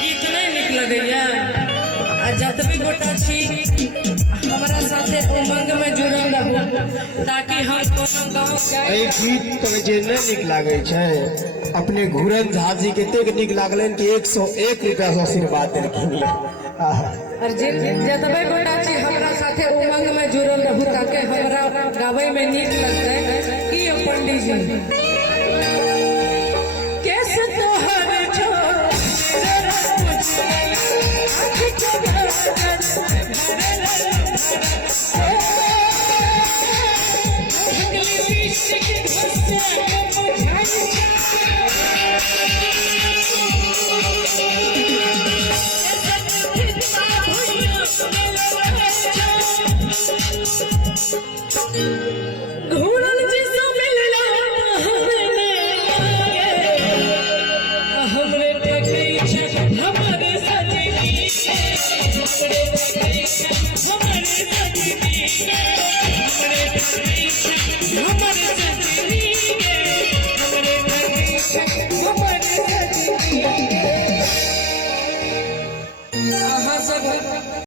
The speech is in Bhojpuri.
गीत नहीं निक लगैया जतबी गोटा छी हमारा साथे उमंग में जुड़ल रहू ताकि हम कोनो गांव जाए। गीत तो जे नहीं निक लागे छै अपने घूरन झाजी कतेक निक लागलन कि 101 रुपया से आशीर्वाद देलखिन। और जतबे गोटा छी हमारा साथे उमंग में जुड़ल रहू ताकि हमरा गावे में निक लगतै कि पंडित जी कैसे तोहर Thank you.